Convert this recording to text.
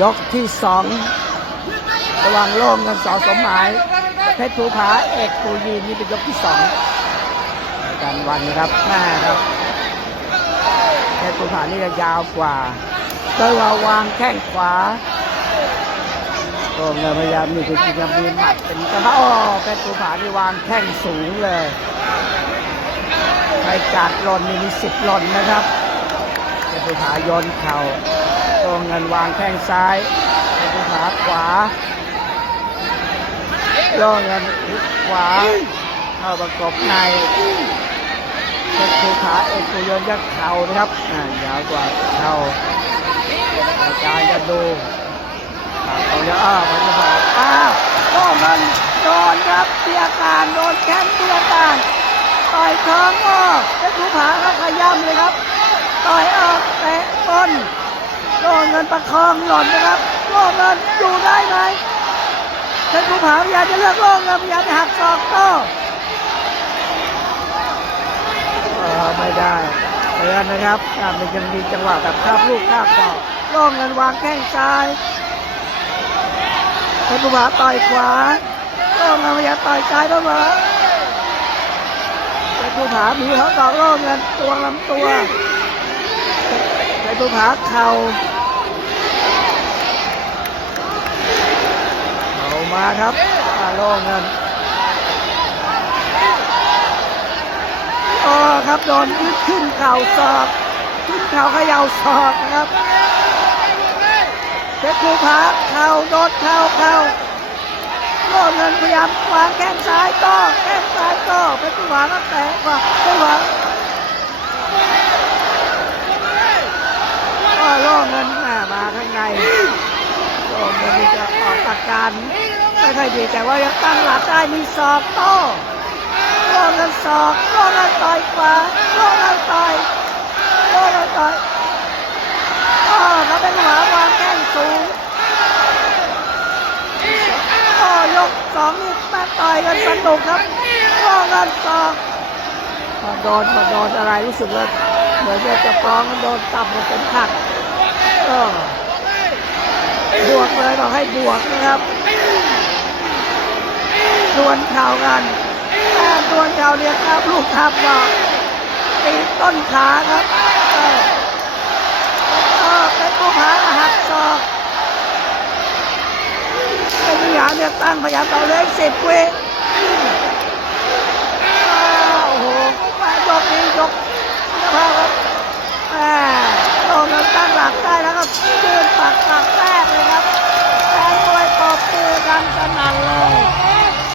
ยกที่สองระว่างโล่งกันสอสมหมายเพชรภูผาเอกปูยีนนี่เป็นยกที่สองอาจารวันครับแม่ครับเพชรภูผานี่จะยาวกว่าโดยว่าวางแข้งขวาโล่งเลยพยายามนี่คือจริงๆมีหมัดเป็นกระเพาะเพชรภูผานี่วางแข้งสูงเลยใครจัดหล่นนี่มีสิบหล่นนะครับเพชรภูผาโยนเข่า โล่งเงินวางแข้งซ้ายเพชรภูผาขวาล่อเงินหุกขวาเข้าประกบในเป็นภูขาเอกกุยนยักเข่านะครับอ่ายาวกว่าเข่าอาจารย์จะดูเขาจะอ้าวมันจะบอกอ้าวก็มันโดนครับเตียการโดนแข้งเตียการต่อยท้องออกเป็นภูผาก็ขย้ำเลยครับต่อยออกเตะ โดนเงินประคองหล่นนะครับโดนเงินอยู่ได้ไหมเพชรภูผาพยายามจะเลือกโล่งครับพยายามจะหักศอกโต้เออไม่ได้เตือนนะครับอ่ามันยังมีจังหวะแบบคาบลูกคาบศอกโล่งเงินวางแข้งซ้ายเพชรภูผาต่อยขวาโล่งเงินพยายามต่อยซ้ายเข้ามาเพชรภูผามีเขาต่อกโล่งเงินตัวลำตัวเพชรภูผาเข่า เอา มาครับอาโล่เงินอ๋อครับโดนยึดขึ้นเข่าศอกขึ้นเข่าเขย่าศอกนะครับเพชรภูผาเข่าโดนเข่าเข่าโล่เงินพยายามวางแข้งซ้ายต่อแข้งซ้ายต่อเพชรภูผาก็แตะกว่าเพชรภูผาก็โล่เงินมามาข้างในโอ้มันจะ ออกอาการไม่ค่อยดีแต่ว่ายังตั้งหลักได้มีศอกโต้โล่กันศอกโล่กันต่อยขวาโล่กันต่อยโล่กันต่อยอ๋อเขาเป็นหมาวางแข้งสูงอ๋อยกสองนี่มาต่อยกันสนุกครับโล่กันศอกพอโดนพอโดนอะไรรู้สึกว่าเหมือนจะจะฟ้องโดนตับมันเป็นขัดก็ บวกเลยบอกให้บวกนะครับดวลเข่ากันแม่ดวลเข่าเรียกครับลูกทับก็ตีต้นขาครับเออเออเป็นผู้ผาหักศอกเป็นพยาเนี่ยตั้งพยายามต่อเลยสิบวิ